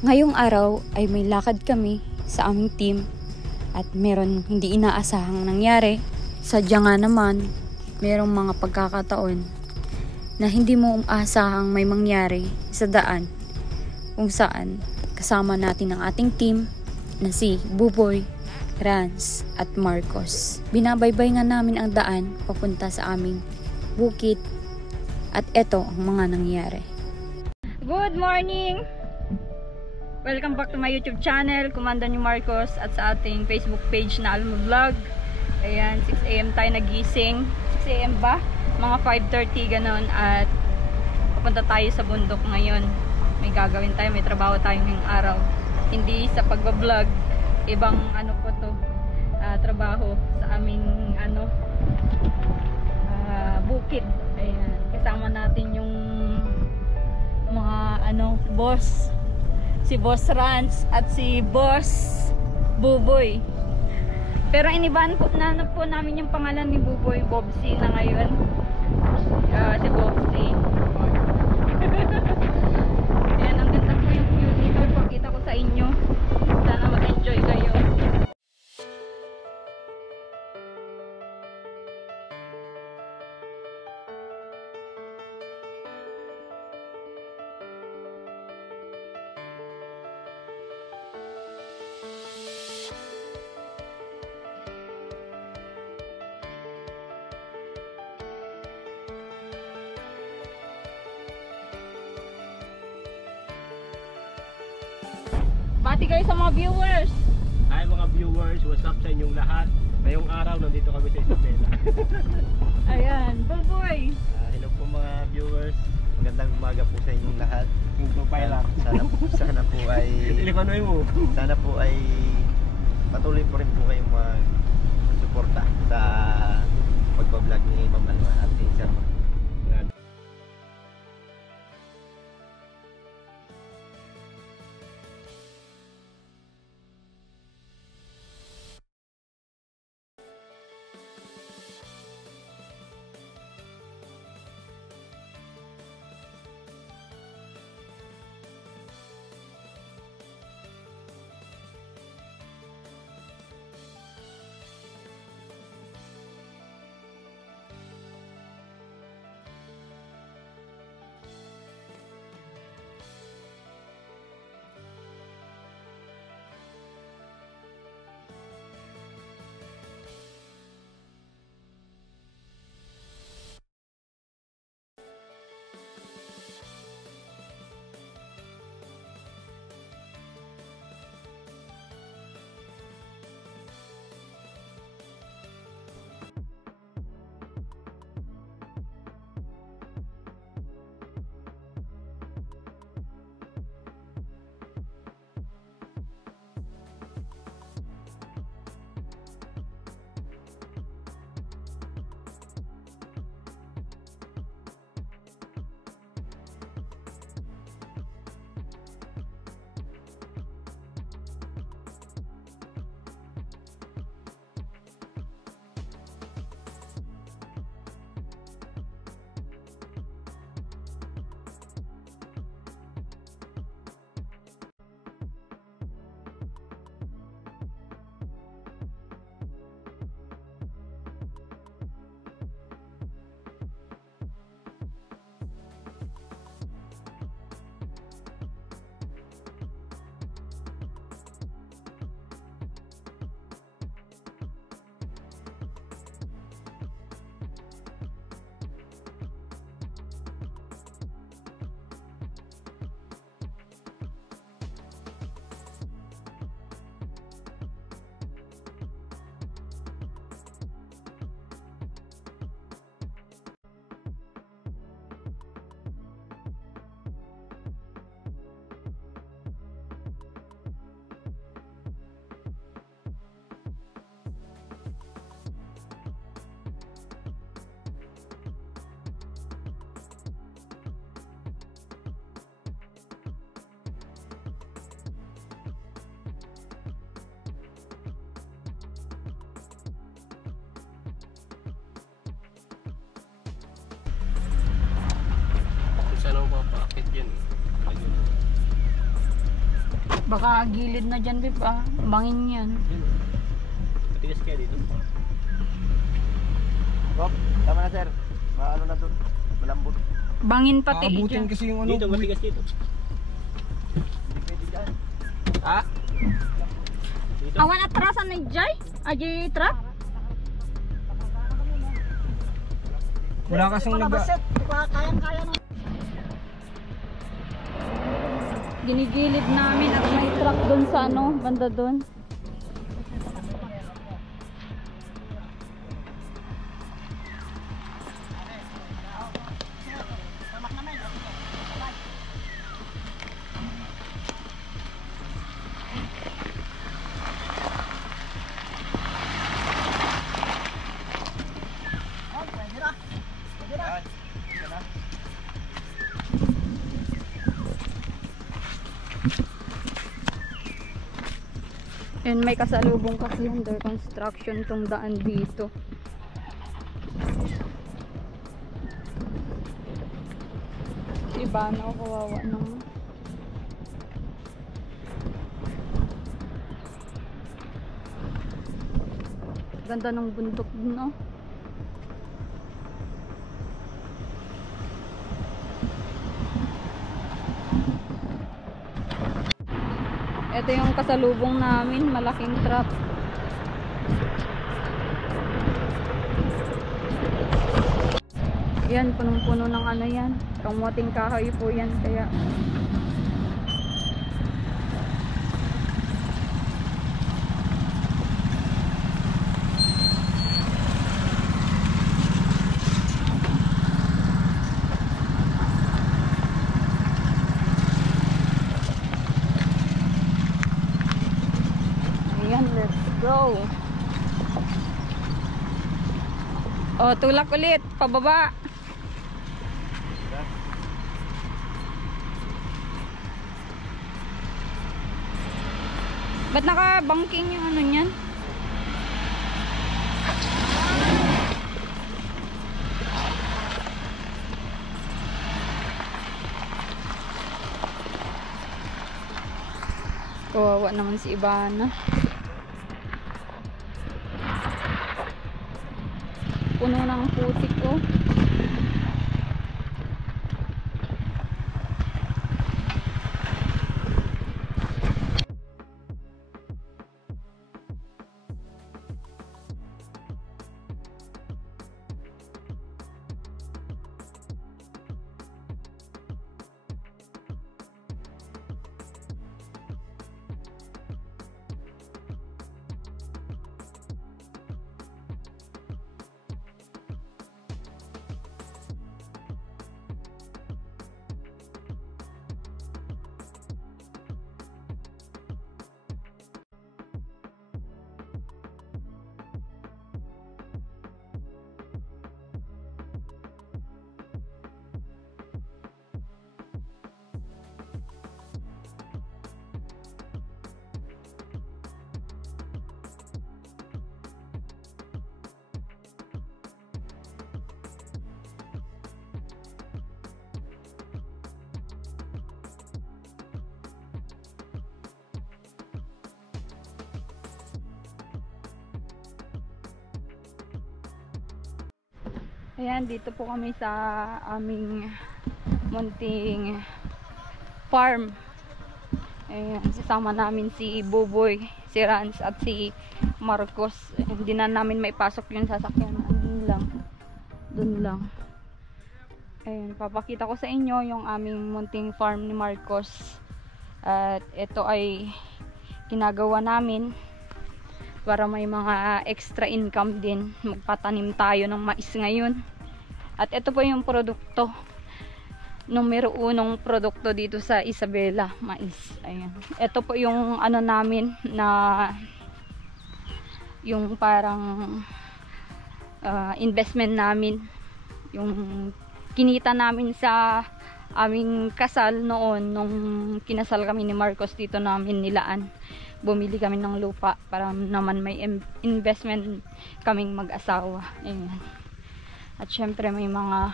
Ngayong araw ay may lakad kami sa aming team at meron hindi inaasahang nangyari. Sadya nga naman, merong mga pagkakataon na hindi mo asahang may mangyari sa daan kung saan kasama natin ang ating team na si Buboy, Rans at Marcos. Binabaybay nga namin ang daan papunta sa aming bukid at eto ang mga nangyari. Good morning! Welcome back to my YouTube channel, Kumandan ni Marcos, at sa ating Facebook page na Almo Vlog. Ayan, 6 AM tayo nagising. 6 AM ba? Mga 5:30 ganon, at papunta tayo sa bundok ngayon. May gagawin tayo, may trabaho tayo ngayong araw. Hindi sa pagbablog, ibang ano po to, trabaho sa aming bukid. Ayan, kasama natin yung mga boss. Si Boss Rans at si Boss Buboy. Pero iniban po namin yung pangalan ni Buboy, Bobsy na ngayon. Si Bobsy. Ayan, ang ganda po yung view dito. Ipakita ko sa inyo. Sana mag-enjoy kayo. Bati kayo sa mga viewers. Hi mga viewers, what's up sa inyong lahat? Ngayong araw nandito kami sa Isabela. Ayan, Buboy. Hello po mga viewers. Magandang umaga po sa inyong lahat. Sana po ay patuloy po rin po kayong mag-suporta sa pagbablog ni Ma'am Alma at ni Sir. Baka gilid na dyan, Bip, ah. Bangin yan. Matigas kaya dito. Hop, tama na sir. Ano na doon? Malambot. Bangin pati Aabutin dyan. kasi yung ano. Dito, matigas dito. Hindi pwede dyan. Ha? Dito. Awan atrasan ni Jay? Aji truck? Wala kasing Ginigilid namin at may truck doon sa ano, banda doon. And may kasalubong kasi under construction tong daan dito. Iba na kawawa naman. Ganda ng bundok din, no? Ito yung kasalubong namin, malaking truck. Yan, punong-puno ng ano yan. Kamuting kahoy po yan, kaya ayan, let's go. O, tulak ulit, pababa. Ba't naka-banking yung ano niyan? Kawawa naman si Ivana. Puno ng putik, oh. Ayan, dito po kami sa aming munting farm. Ayan, sasama namin si Buboy, si Rans at si Marcos. Hindi na namin maipasok yung sasakyan. Dun lang. Ayan, papakita ko sa inyo yung aming munting farm ni Marcos. At ito ay ginagawa namin para may mga extra income din. Magpatanim tayo ng mais ngayon. At ito po yung produkto. Numero 1 produkto dito sa Isabela, mais. Ayan. Ito po yung ano namin na yung parang investment namin. Yung kinita namin sa aming kasal noon nung kinasal kami ni Marcos dito namin nilaan. Bumili kami ng lupa para naman may investment kaming mag-asawa. Ayan. At syempre may mga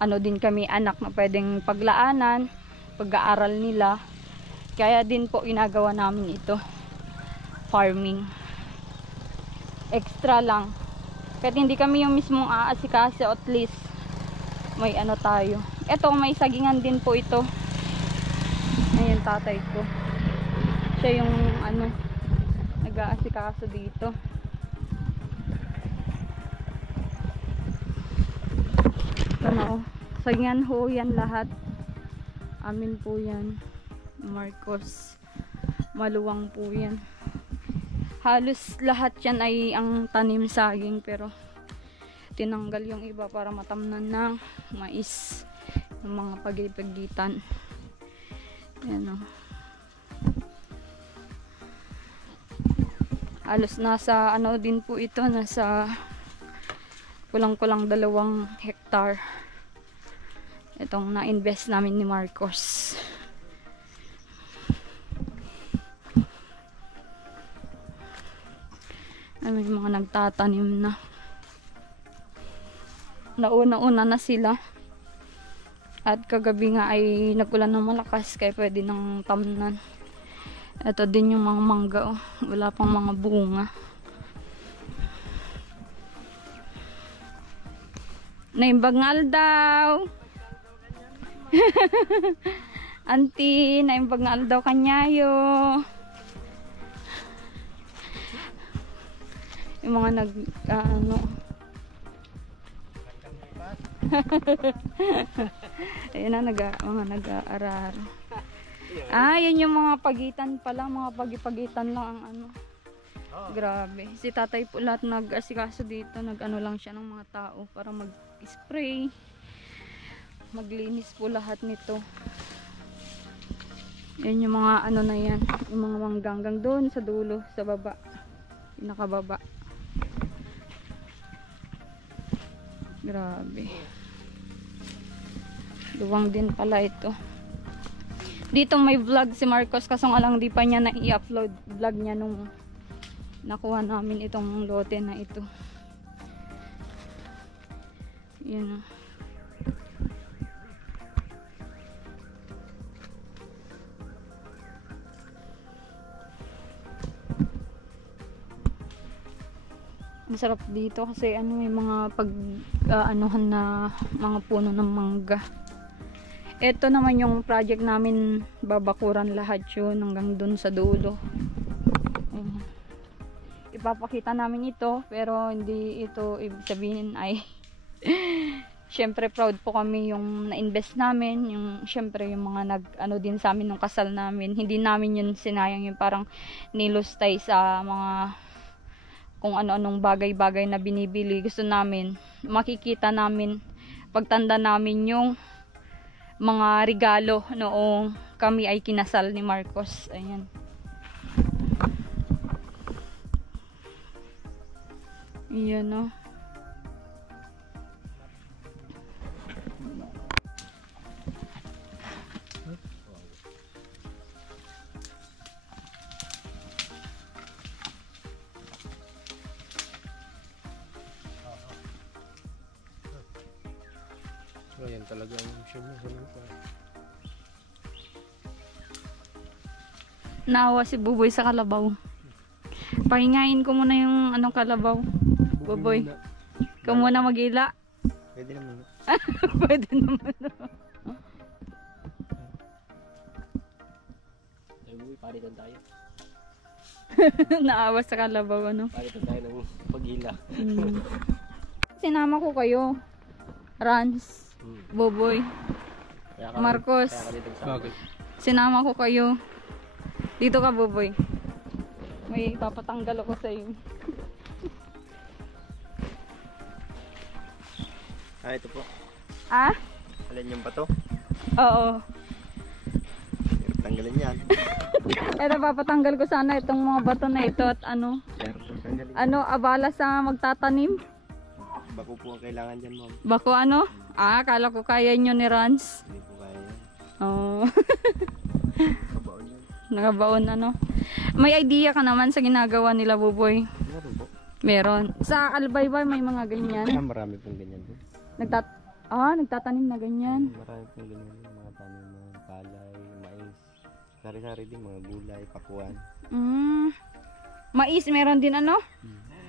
ano din kami anak na pwedeng paglaanan, pag-aaral nila. Kaya din po ginagawa namin ito. Farming. Extra lang. Kahit hindi kami yung mismong aasikaso, at least may ano tayo. Ito, may sagingan din po ito. Ayan, tatay ko. Siya yung ano, nag-aasikaso dito. Ano, sagingan ho yan lahat. Amin po yan. Marcos. Maluwang po yan. Halos lahat yan ay ang tanim saging, pero tinanggal yung iba para matamnan ng mais, yung mga pagitan. Yan o. Halos nasa ano din po ito, nasa kulang-kulang 2 hektar itong na-invest namin ni Marcos. May mga nagtatanim na. Nauna-una na sila. At kagabi nga ay nagulan ng malakas, kaya pwede nang tamnan. Ito din yung mga mangga. Oh. Wala pang mga bunga. Naimbagngal daw. Auntie, naimbagngal daw kanyayo. Yung mga ano. Ayun na, mga nag-aaral. Yun yung mga pagitan pala, mga pagitan lang ang ano. Grabe. Si tatay po lahat nag-asikaso dito, nag-ano lang siya ng mga tao para mag-spray. Maglinis po lahat nito. Yan yung mga ano na yan, yung mga manggang doon sa dulo, sa baba. Pinakababa. Grabe. Luwang din pala ito. Dito may vlog si Marcos, kasong alang di pa niya na i-upload vlog niya nung nakuha namin itong lote na ito. Yan o. Masarap dito kasi ano, may mga anuhan na mga puno ng mangga. Ito naman yung project namin, babakuran lahat yun hanggang dun sa dulo. Ipapakita namin ito, pero hindi ito ibig sabihin ay syempre proud po kami yung na-invest namin, yung syempre yung mga ano din sa amin nung kasal namin. Hindi namin yun sinayang, yung parang nilustay sa mga kung ano-anong bagay-bagay na binibili. Gusto namin, makikita namin, pagtanda namin yung mga regalo noong kami ay kinasal ni Marcos. Ayan. Ayan o. Ayan talaga ang siya mo. Naawa si Buboy sa kalabaw. Pahingain ko muna yung anong kalabaw. Buboy. Ikaw muna mag-ila. Pwede naman. Pwede naman. Ay, Buboy, palitan tayo. Naawa sa kalabaw, ano? Palitan tayo ng pag-ila. Sinama ko kayo. Rans. Buboy. Marcos. Bakit? Sinama ko kayo. Dito ka, Buboy. May papatanggal ako sa iyo. Ito po. Alin yung bato? Oo. Tanggalin yan. Ito, papatanggal ko sana itong mga bato na ito at ano. Abala sa magtatanim. Bako po ang kailangan dyan, ma'am. Bako ano? Akala ko kaya nyo ni Rans. Hindi po kaya yan. Oo. Kabaon yan. Nakabaon ano. May idea ka naman sa ginagawa nila, Buboy? Meron po. Meron. Sa Albaybay may mga ganyan. Marami pong ganyan po. Nagtatanim na ganyan. Marami pong ganyan. Mga tanim ng palay, mais. sari-sari din, mga gulay, pakuan. Mais, meron din ano?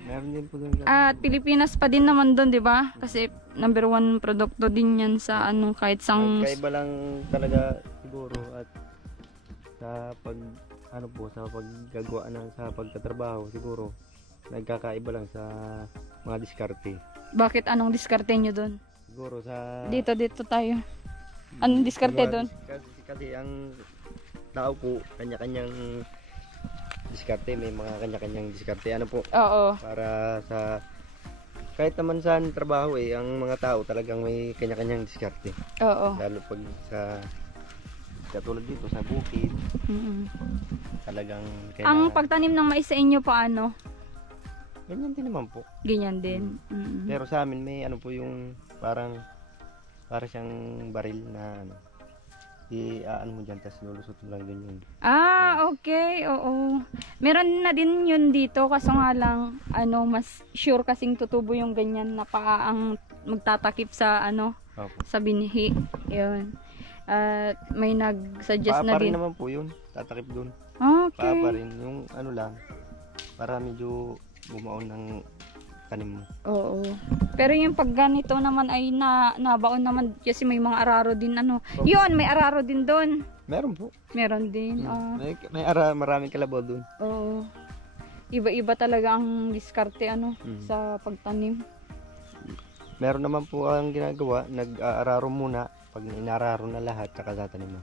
Meron din po doon. At Pilipinas pa din naman doon, di ba? Kasi number 1 produkto din yan sa ano, kahit sang... Kaiba lang talaga siguro at sa pag ano po sa paggagawa ng sa pagtatrabaho siguro nagkakaiba lang sa mga diskarte. Bakit anong diskarte nyo doon? Siguro sa Dito tayo. Anong diskarte doon? Kasi ang tao po kanya-kanyang diskarte, may mga kanya-kanyang diskarte ano po Oo. para sa kahit naman sa trabaho ang mga tao talagang may kanya-kanyang diskarte. Oo. Lalo pag sa katulad dito sa bukid, talagang Ang pagtanim ng mais sa inyo paano? ganyan din naman po. Ganyan din. Pero sa amin may ano po yung para siyang baril na ano. Ano mo dyan, tapos lulusot mo lang din yun. Okay. Oo. Meron na din yun dito, kaso nga lang, ano, mas sure kasing tutubo yung ganyan na paa ang magtatakip sa, ano, Opo. sa binhi. Yun. At may nag-suggest na Paa pa rin din. naman po yun, tatakip dun. Okay. Paa pa rin, yung ano lang, para medyo bumaon ng tanim mo. Oo. Pero yung pag ganito naman ay nabaon naman kasi may mga araro din ano. Opo. Yun, may araro din doon. Meron po. Meron din. Maraming kalabaw dun. Oo. Iba-iba talaga ang diskarte ano sa pagtanim. Meron naman po ang ginagawa, nag-aararo muna, pag inararo na lahat, saka tatanim mo.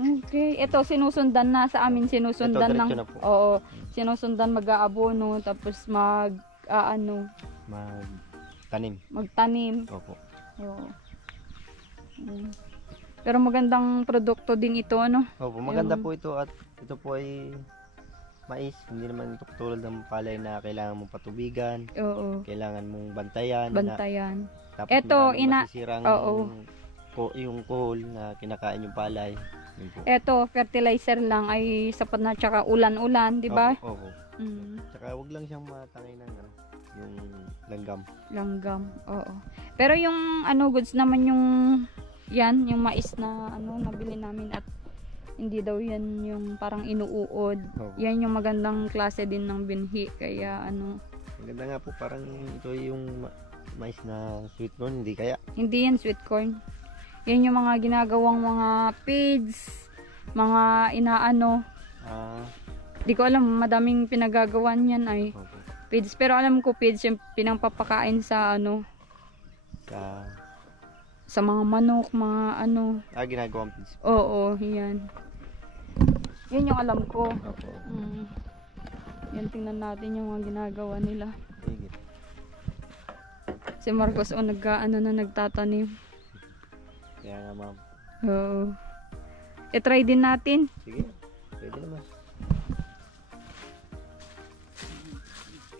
Okay. Ito sinusundan na sa amin, sinusundan Ito, ng diretso na po. Oo. Sinusundan mag-aabono tapos magtanim. Opo. Oo. Pero magandang produkto din ito ano. Opo, maganda po ito at ito po ay mais. Hindi naman ito tulad ng palay na kailangan mong patubigan, Oo. kailangan mong bantayan. Bantayan. Tapos Ito, masisirang oo. yung kuhol na kinakain yung palay. Yun po. Ito, fertilizer lang ay sapat na tsaka ulan-ulan, di ba? Opo. Mm, Tsaka wag lang siyang matangay ng yung langgam. langgam. Oo. Pero yung ano goods naman yung yung mais na nabili namin at hindi daw yan yung parang inuuod. Opo. Yan yung magandang klase din ng binhi kaya Maganda nga po, parang ito yung mais na sweet corn, hindi kaya? hindi yan sweet corn. Yan yung mga ginagawang mga feeds, mga inaano. Di ko alam, madaming pinagagawan yan ay Opo. feeds. Pero alam ko feeds yung pinangpapakain sa sa mga manok, mga Ginagawang feeds. Oo, yan. Yun yung alam ko. Opo. Yan, tingnan natin yung mga ginagawa nila. Sige. Si Marcos nagtatanim. Kaya nga ma'am. Oo. I-try din natin. Sige, pwede naman.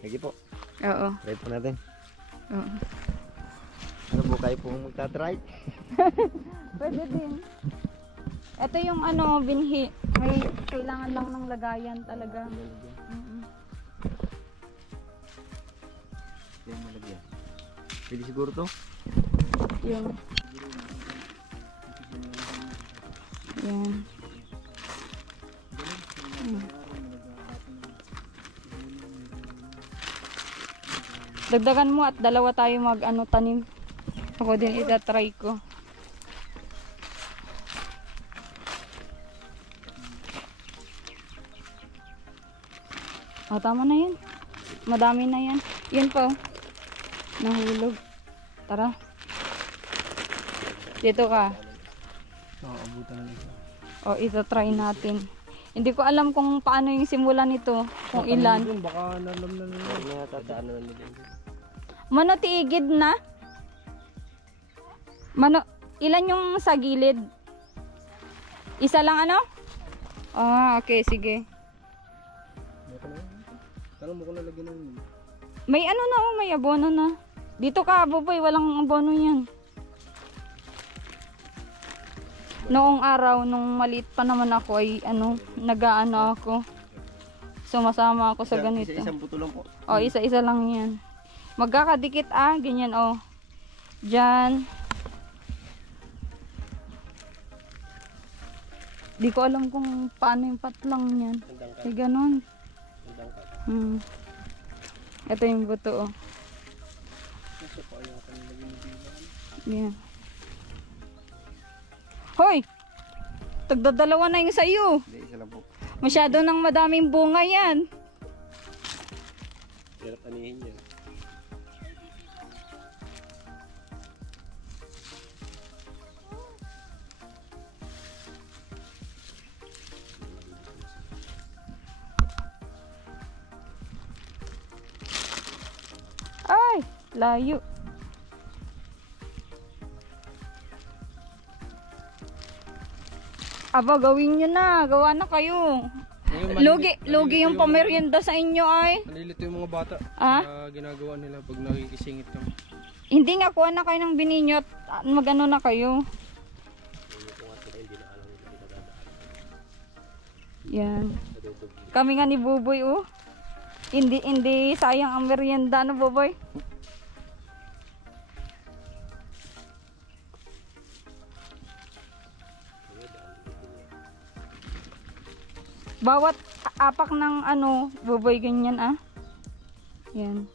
Sige po, Oo. try po natin. Oo. Ano po kayo pong magta-try? Pwede din. Ito yung binhi. May kailangan lang ng lagayan talaga. Ito yung malagyan. Pwede siguro to? Yung. Yan. Dagdagan mo at dalawa tayo tanim. Ako din ita-try ko. Tama na yan. Madami na yan. Yun pa. Nahulog. Tara. Dito ka. Abutan na isa. Ita-try natin. Hindi ko alam kung paano yung simulan nito. Kung ilan. Baka nalam na nila. Huwag na tataan na nila. Mano tiigid na? Mano, ilan yung sa gilid? Isa lang okay, sige. Parang mo ko nalagyan ng... May may abono na. Dito ka, Buboy, walang abono yan. Noong araw, nung maliit pa naman ako ay nag-aano ako. Sumasama ako sa ganito. Isa-isang buto lang po. Isa-isa lang yan. Magkakadikit ganyan Diyan. Di ko alam kung paano yung patlang niyan. Ay, ganun. Ito yung buto, oh. Yeah. Hoy! Tagdadalawa na yung sa'yo. Hindi, isa lang po. Masyado nang madaming bunga yan. Hirap anihin niya. Ay! Layo. Aba, gawin nyo na. Gawa na kayo. Lugi yung pamerienda sa inyo ay. Malilito yung mga bata. Ah? Ginagawa nila pag nakikisingit kami. Hindi nga, kuha na kayo ng bininyo at magano na kayo. Yan. Kami nga ni Buboy, oh. Hindi sayang ang merienda, no, Buboy? Bawat apak ng ano, Buboy, ganyan, ah. Yan.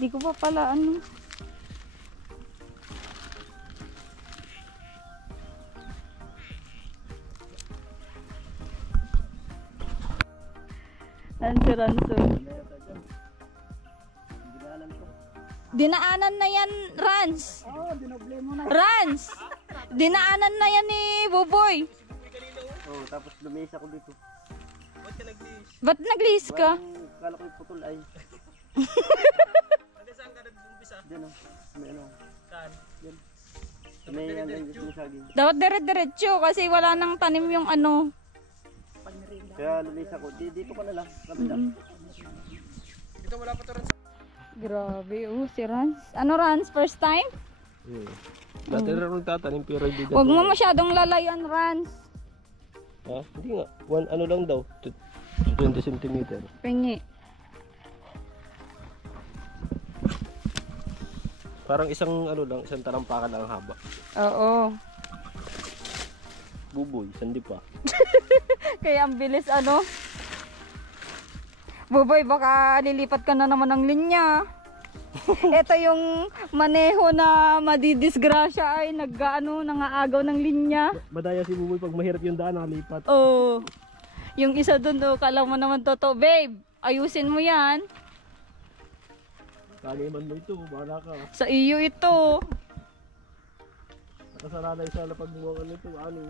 Di ko pa pala ano. Ranso. Dinaanan na yan, Rans. Oo, dinoble mo na. Rans! Dinaanan na yan ni Buboy. Oh, tapos lumis ako dito. Ba't nag-list ka? Kala ko yung putol ay. Saan ka nag-umpisa? Diyan oh. May ano. Saan? Diyan. May hanggang gusto mo saging. Dapat dire-diretso kasi wala nang tanim yung ano. Kaya lumis ako. Dito ka na lang. Kabila. Dito wala pa to rin. Grabe, si Rans. Ano, Rans? First time? Dati rin akong tatanim pero hindi Huwag mo masyadong lalayan, Rans. Ha? Hindi nga. Ano lang daw. 20 cm. Pingi. Parang isang ano lang, isang talampakan lang ang haba. Oo. Buboy, sandi pa. Kaya ang bilis ano. Buboy, baka lilipat ka na naman ng linya. Ito yung maneho na madidisgrasya ay nangaagaw ng linya. Madaya si Buboy pag mahirap yung daan, nakalipat. Oh. Yung isa dun, oh, kala mo naman totoo. Babe, ayusin mo yan. Taniman mo ito, bahala ka. Sa iyo ito. Nakasaranay sana pag buwangan nito, ano.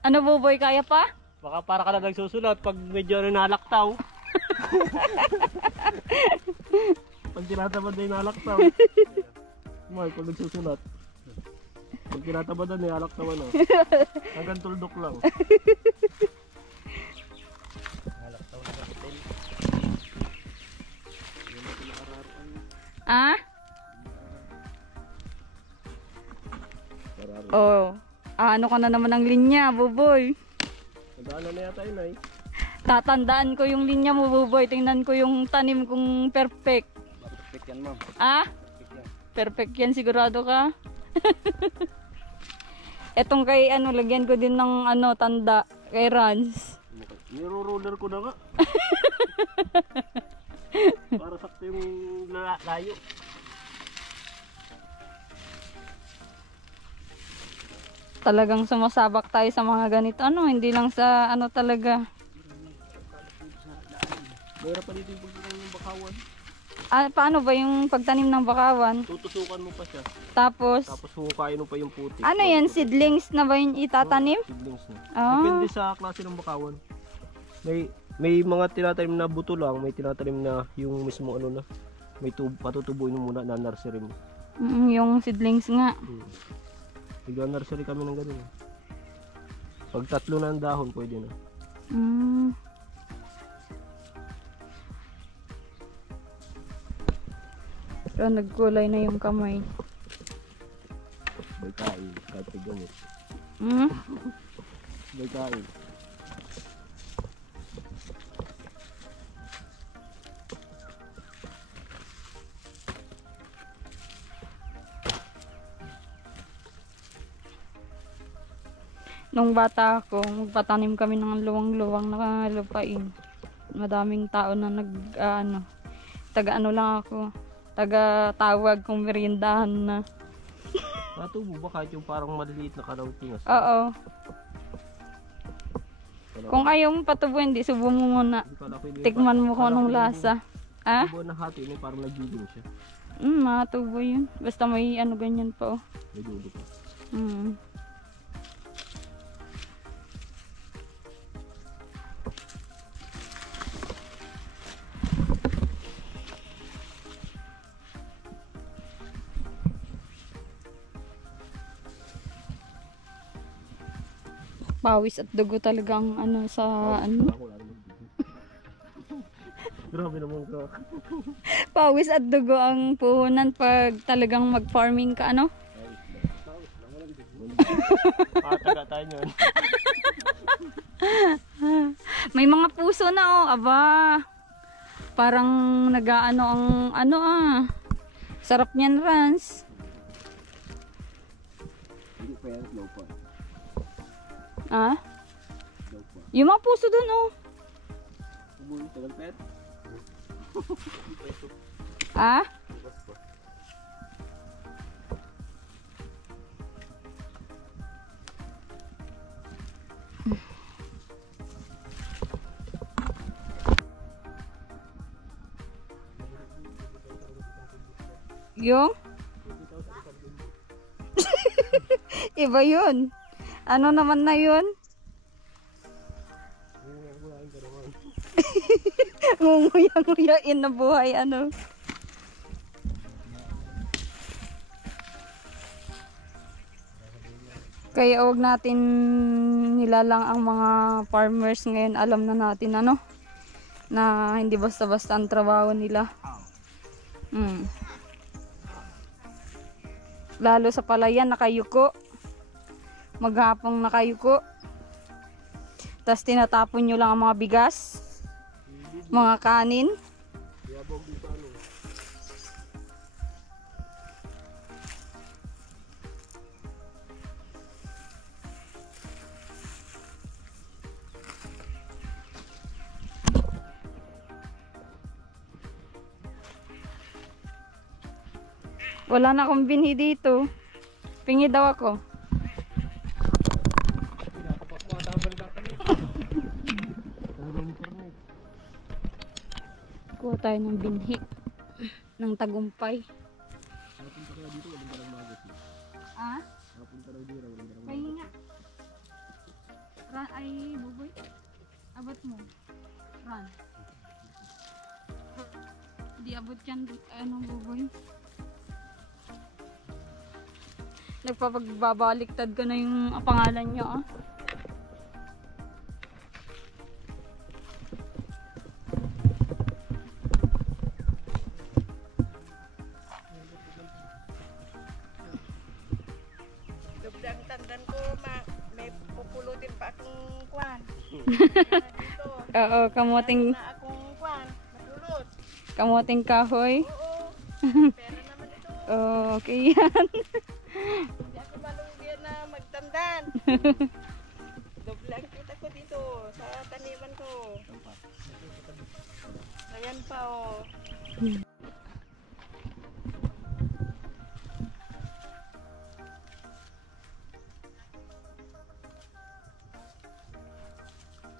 Ano, Buboy, kaya pa? Baka para ka na nagsusulat pag medyo nalaktaw. Pag tinatamad na nalaktaw. Mark, pag nagsusulat. Pag tinatamad na nalaktaw na. Hanggang tuldok lang. Nalaktaw na kapitin. Ah? Oh. Ano ka na naman ng linya, Buboy? Nadaanan na yata yun ay. Tatandaan ko yung linya mo, Buboy. Tingnan ko yung tanim kong perfect. Perfect yan, ma'am. Ah? Perfect yan. Perfect yan, sigurado ka? Etong kay ano, lagyan ko din ng ano, tanda. Kay Rans. Niro-roller ko na nga. Para sakto yung layo. Talagang sumasabak tayo sa mga ganito. Ano, hindi lang sa ano talaga. Mayroon pa dito yung pagtanim ng bakawan. Ah, paano ba yung pagtanim ng bakawan? Tutusukan mo pa siya. Tapos, Huhukayin mo pa yung putik. ano yan? Seedlings na ba yung itatanim? Seedlings na. Ah. Depende sa klase ng bakawan. May mga tinatanim na buto lang, may tinatanim na yung mismo ano na. May patutubuin mo muna na nursery mo. Yung seedlings nga. Nag-nursery kami ng ganun. Pag 3 na ang dahon, pwede na. Pero nagkulay na yung kamay. May kain, kahit may gamit. May kain. Nung bata ako, magpatanim kami ng luwang-luwang na lupain. Madaming tao na taga ano lang ako, taga tawag kung meriendahan na. Natubo ba kahit yung parang maliliit na kalawtingas? Oo. Kung ayaw mo patubuin, di subo mo muna. Tikman mo kung anong lasa. Ah? Tubo na hati, yung parang nagiging siya. Matubo yun. Basta may ano ganyan pa oh. May dulo pa. Pawis at dugo talagang ano sa ano. Grabe naman ka. Pawis at dugo ang puhunan pag talagang mag-farming ka ano. Taga tayo yun. May mga puso na oh, aba. Parang nag-aano ang ano Sarap niyan, Rans. Hindi pa yan, low pa. Ah? Low pa. Yung mga puso dun oh. Umuwi, tagal pa yan. Ah? Yung? Iba yun. Ano naman na yun? Ngunguya-nguyain na buhay ano. Kaya huwag natin nilalang ang mga farmers ngayon. Alam na natin ano na hindi basta-basta ang trabaho nila. Lalo sa palayan nakayuko. Maghapong nakayuko. Tapos tinatapon nyo lang ang mga bigas. Mga kanin. Wala na akong binhi dito. Pingi daw ako. Kuha tayo ng binhi ng tagumpay. Napunta ka dito, walang dalang magos. Ah? Napunta daw dito, walang dalang magos. Pahinga. Ay, buboy. Abot mo. Run. Di abot yan. Ano, buboy? Nagpapagbabaliktad ko na yung pangalan nyo, ah. Ang tandaan ko, may pupulutin pa akong kwan. Oo, kamuting Na akong kwan, matulot. kamuting kahoy. Oo, pera naman ito. Oh, okay yan. Hindi ako malunggian na magtandan. Doble ang kita ko dito sa taniman ko. Ayan pa oh.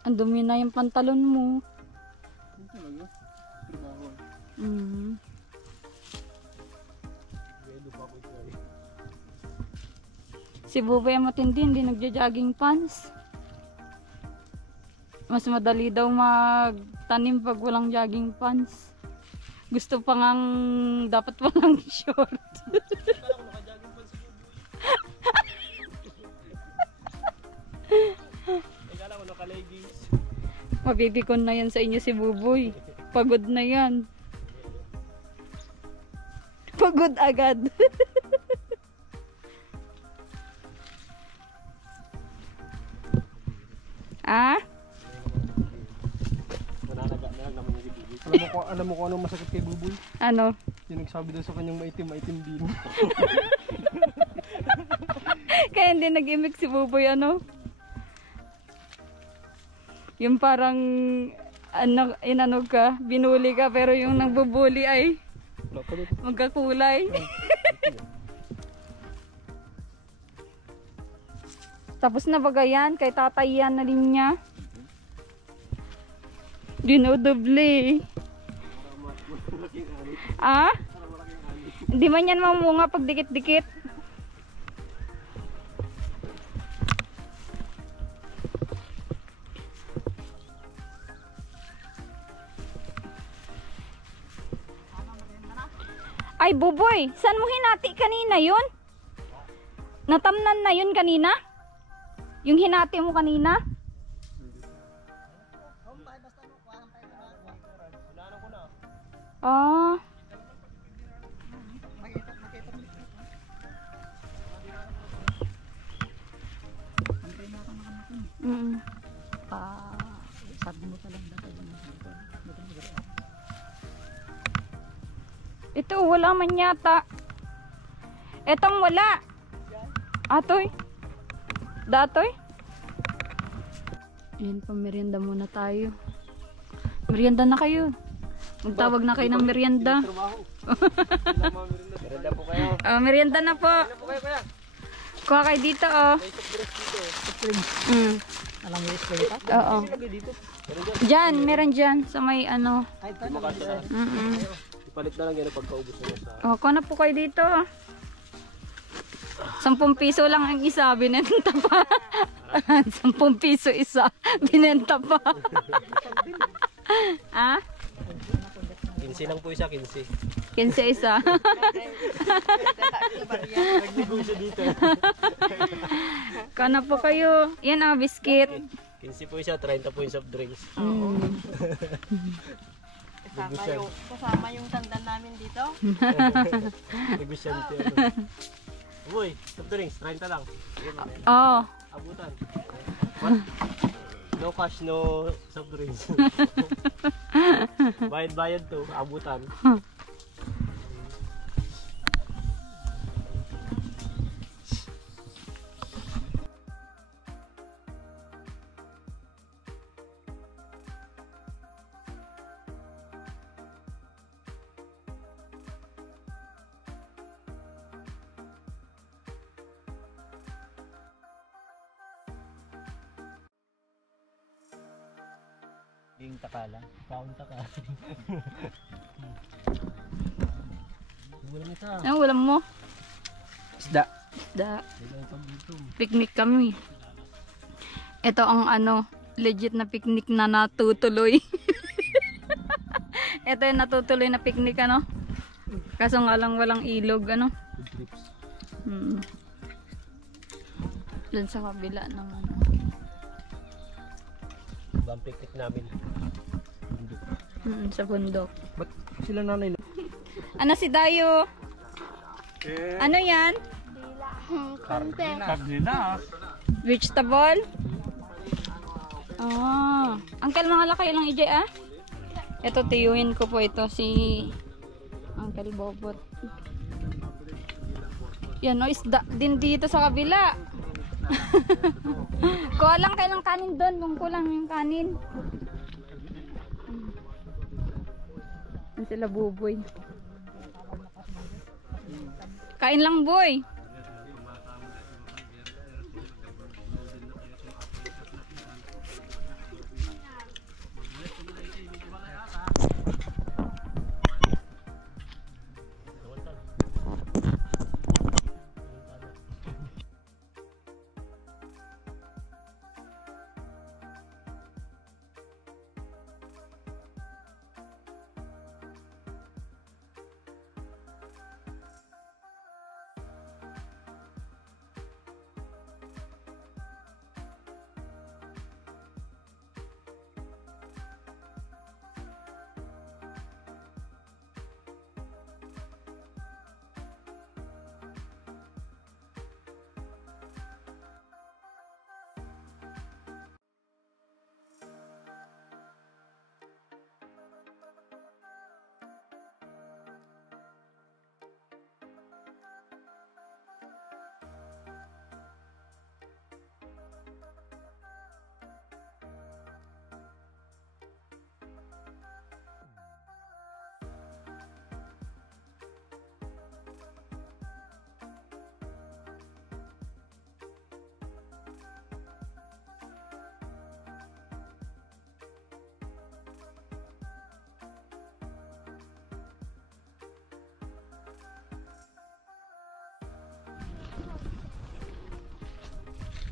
Ang dumi na yung pantalon mo. Ano talaga? Trabaho. Si Bubay ang matindi, hindi nagja-jogging pants. Mas madali daw magtanim pag walang jogging pants. Gusto pa ngang dapat walang short. Kala ko naka-leggings. Mabibikon na yan sa inyo si Buboy. Pagod na yan. Pagod agad. Ah? Nananaga na lang naman yung ibigay. Alam mo kung anong masakit kay Buboy? Ano? Yung nagsabi daw sa kanyang maitim din. Kaya hindi nag-imik si Buboy ano? Yung parang ano, inano ka, binuli ka, pero yung nagbubuli ay magkakulay. Tapos na ba yan? Kay tatay yan na rin niya. Dinodoble. Ah? Hindi man yan mamunga pag dikit-dikit. Ay, Buboy, saan mo hinati kanina yun? Natamnan na yun kanina? Yung hinati mo kanina? Ah. Sabi mo talang dapat Ito, wala man yata. Etong wala. Atoy. Datoy. Ayan, pamerienda muna tayo. Merienda na kayo. Magtawag na kayo ng merienda. Merenda po kayo. Merienda na po. Kuha kayo dito, oh. alam mo yung spray pa? Oo. Diyan, meron dyan. Sa may ano. Ay, ito na. Ipalit na lang yan pagkaubos mo sa... Oh, kuha na po kayo dito. 10 piso lang ang isa, binenta pa. 10 piso isa, binenta pa. Ah? 15 lang po isa, 15. 15 isa. Nagnegosyo dito. Kuha na po kayo. Yan ah, biscuit. 15 po isa, 30 po yung soft drinks. Kasama yung tanda namin dito. Negosyante. Uy, soft drinks, 30 lang. Oh. Abutan. What? No cash, no soft drinks. Bayad-bayad to, abutan. Yung takala, kaon taka. Wala isa. Ano ulam mo? Isda. Da. Kailangan pang dito. Picnic kami. Ito ang ano, legit na picnic na natutuloy. Ito yung natutuloy na picnic ano. Kaso nga lang walang ilog ano. Good trips. Doon sa kabila naman. Ibang picnic namin. Sa bundok. Ba't sila nanay? Ano si Dayo? Ano yan? Kagina. Vegetable? Ah. Uncle, mga lakay lang ije ah. Ito, tiyuhin ko po ito si Uncle Bobot. Yan o, isda din dito sa kabila. Kuha lang kailang kanin doon. Kung kulang yung kanin. Yan sila Buboy. Kain lang boy.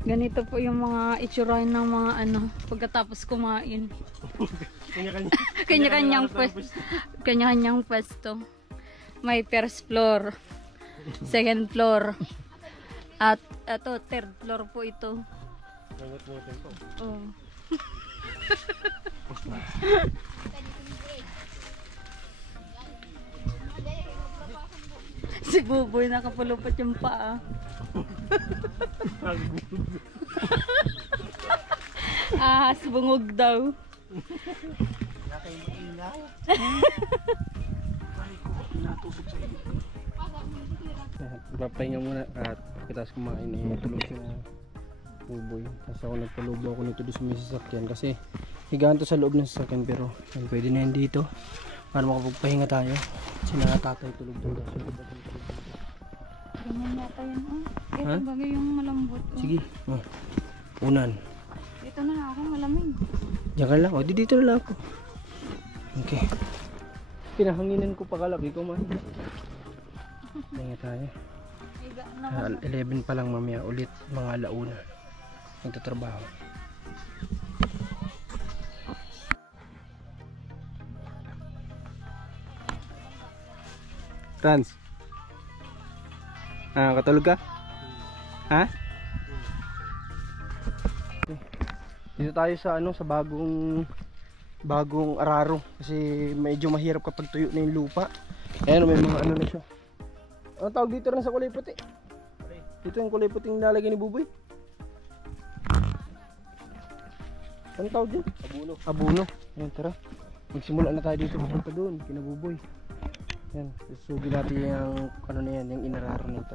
Ganito po yung mga itsurahin ng mga ano, pagkatapos kumain. Kanya-kanya. Kanya-kanyang pwesto. Kanya-kanyang pwesto. May first floor, second floor, at ito, third floor po ito. Ngungut-ngutin ko. Oh. Si Buboy nakapulupot yung paa. Ahas bungog daw. Papahinga muna at pagkatapos kumain tulog si Buboy. Tapos ako nagpalubo ako nito doon sa may sasakyan kasi higaan to sa loob ng sasakyan pero pwede na yan dito para makapagpahinga tayo. Kasi nakatatay tulog doon. Ganyan yata yun. Oh. Ito Ha? bagay yung malambot. Oh. Sige, unan. Ito na ako malamig. Diyan ka lang, dito na lang ako. Okay. Pinahanginan ko pa kalaki ko man. Pahinga tayo. Higa naman. 11 pa lang mamaya ulit mga alauna. Nagtatrabaho. Franz. Katulog ka? Ha? Dito tayo sa sa bagong araro kasi medyo mahirap kapag tuyo na yung lupa. Ayan, may mga na siya. Ano tawag dito rin sa kulay puti? Dito yung kulay puting nilalagay ni Buboy. Ano tawag dyan? Abuno. Abuno. Ayan, tara. Magsimula na tayo dito papunta doon, kina Buboy. Ayan, susugin natin yung na yan, yung inararo nito.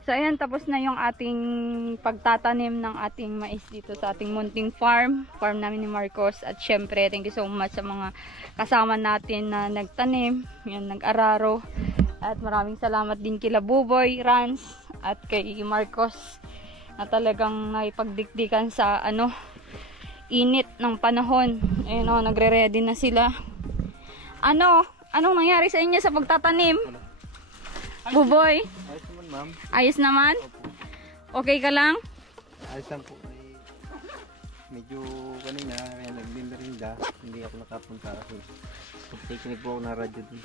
So ayan, tapos na yung ating pagtatanim ng ating mais dito sa ating munting farm namin ni Marcos. At syempre, thank you so much sa mga kasama natin na nagtanim, yan, nag-araro. At maraming salamat din kila Buboy, Rans, at kay Marcos na talagang naipagdikdikan sa init ng panahon. Ayun o, nagre-ready na sila. Anong nangyari sa inyo sa pagtatanim? Buboy? Ayos naman, ma'am. Ayos naman? Okay ka lang? Ayos lang po. Medyo kanina, kaya nagmimerinda. Hindi ako nakapunta kasi pag-technique po ako na radyo din.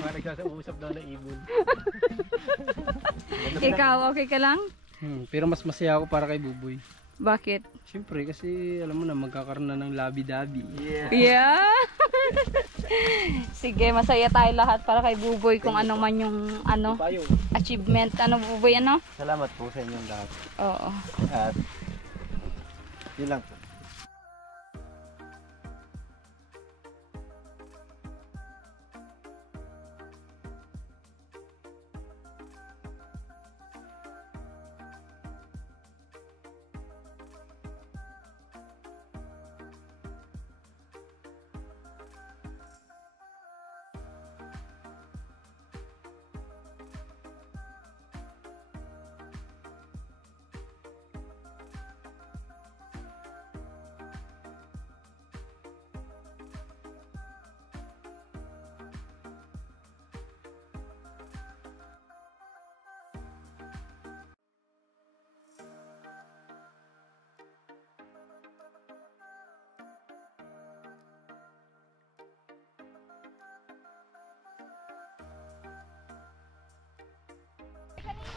Mga nagsasausap daw na ibon. Ikaw, okay ka lang? Pero mas masaya ako para kay Buboy. Bakit? Siyempre, kasi alam mo na, magkakaroon na ng labi-dabi. Yeah! Sige, masaya tayo lahat para kay Buboy kung ano man yung achievement. Buboy, Salamat po sa inyong lahat. Oo. At yun lang po.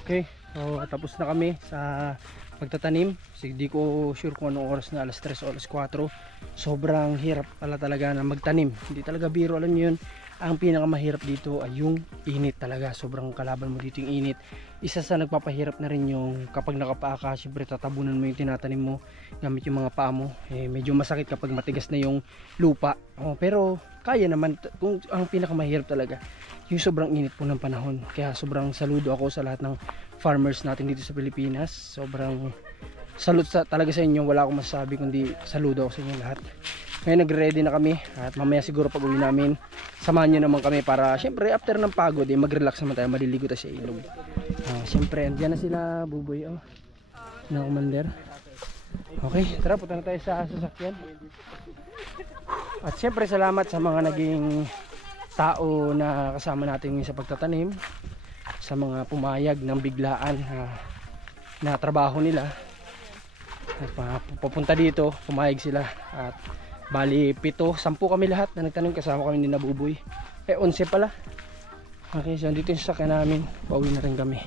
Okay, so tapos na kami sa pagtatanim. Kasi di ko sure kung anong oras na, alas 3 o alas 4. Sobrang hirap pala talaga na magtanim. Hindi talaga biro, alam niyo yun. Ang pinakamahirap dito ay yung init talaga. Sobrang kalaban mo dito yung init. Isa sa nagpapahirap na rin yung kapag nakapaa ka, syempre tatabunan mo yung tinatanim mo gamit yung mga paa mo. Medyo masakit kapag matigas na yung lupa. Pero kaya naman. Kung ang pinakamahirap talaga yung sobrang init po ng panahon. Kaya sobrang saludo ako sa lahat ng farmers natin dito sa Pilipinas. Sobrang salute talaga sa inyo. Wala akong masasabi kundi saludo ako sa inyo lahat. Ngayon nagre-ready na kami at mamaya siguro pag uwi namin samahan nyo naman kami para syempre after ng pagod mag-relax naman tayo, maliligo tayo sa ilog. Syempre andyan na sila Buboy na commander. Okay, tara punta na tayo sa sasakyan. At syempre salamat sa mga naging tao na kasama natin sa pagtatanim, sa mga pumayag ng biglaan na trabaho nila at papunta dito, pumayag sila. At bali 7, 10 kami lahat na nagtanim, kasama kami ni Buboy. 11 pala. Okay, so dito yung sasakyan namin, pauwi na rin kami.